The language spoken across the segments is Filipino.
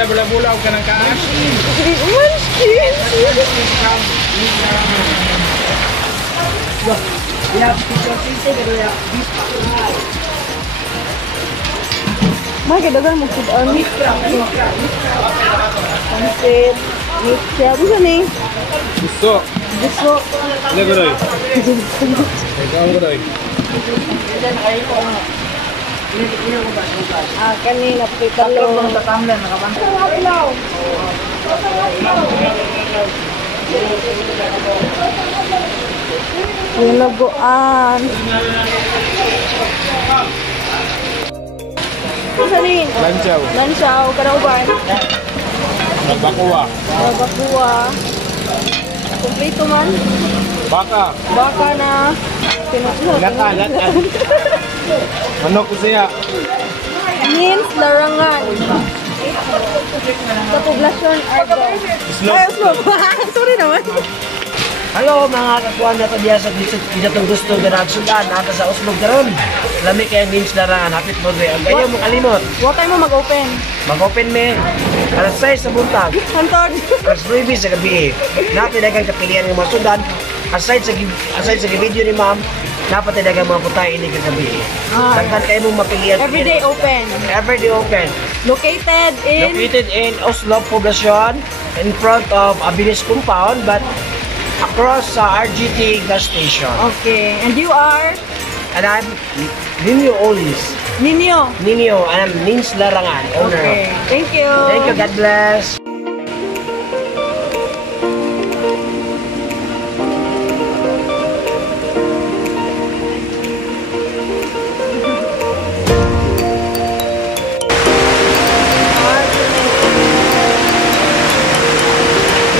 siya bula-bula ka ng kaan. Munchkin! Mga mo food or meat. Pansit. Meat siya. Bisa nih? Gusto. Gusto. Ini gudoy. Ikaw gudoy. Ah, kanina pitalo. Yung laguan. Isa rin. Lanchaw. Lanchaw. Karauban. Bakuwa. Bakuwa. Kompleto man. Baka. Baka na. Latan. Manok ko siya. Means larangan. Sa poblasyon Argo. Ay, Oslo. Sorry naman. Halo mga kakuan na diya sa ditong gusto nga nagsudan ata sa Oslo karon. Lami kay means larangan hapit mo gay. Ang gayo mo kalimot. Huwag kayo mo mag-open. Mag-open me. Alas 6 sa buntag. Hantod. Alas 9 sa gabi. Napay dagang kapilian ng mga sudan. Aside sa video ni ma'am, napay dagang mga putay ini kagabi. Daghan kayo mong mapilian. Everyday open. Everyday open. Located in Oslo Poblacion in front of Abilis Compound but across RGT gas station. Okay. And you are? And I'm Nino Olis. Nino. Nino, and I'm Nins Larangan, owner. Okay. Thank you. Thank you, God bless.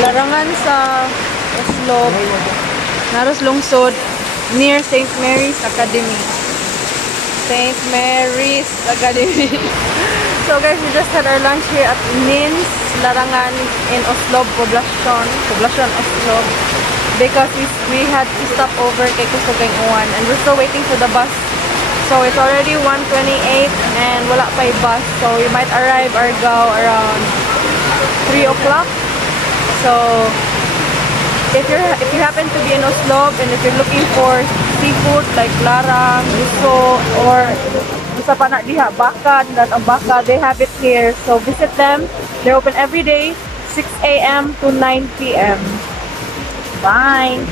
Larangan sa Oslo. Naros lungsod near St. Mary's Academy. St. Mary's Academy. So guys, we just had our lunch here at Nins Larangan in Oslo, Poblacion Oslo, because we had to stop over kay Kusugay Uwan and we're still waiting for the bus. So it's already 1:28 and wala pa yung bus. So we might arrive Argao around 3 o'clock. So if you happen to be in Oslo and if you're looking for seafood like larang, gusto, or gusto pa na diha baka, that ang baka, they have it here. So visit them. They're open every day, 6 a.m. to 9 p.m. Bye.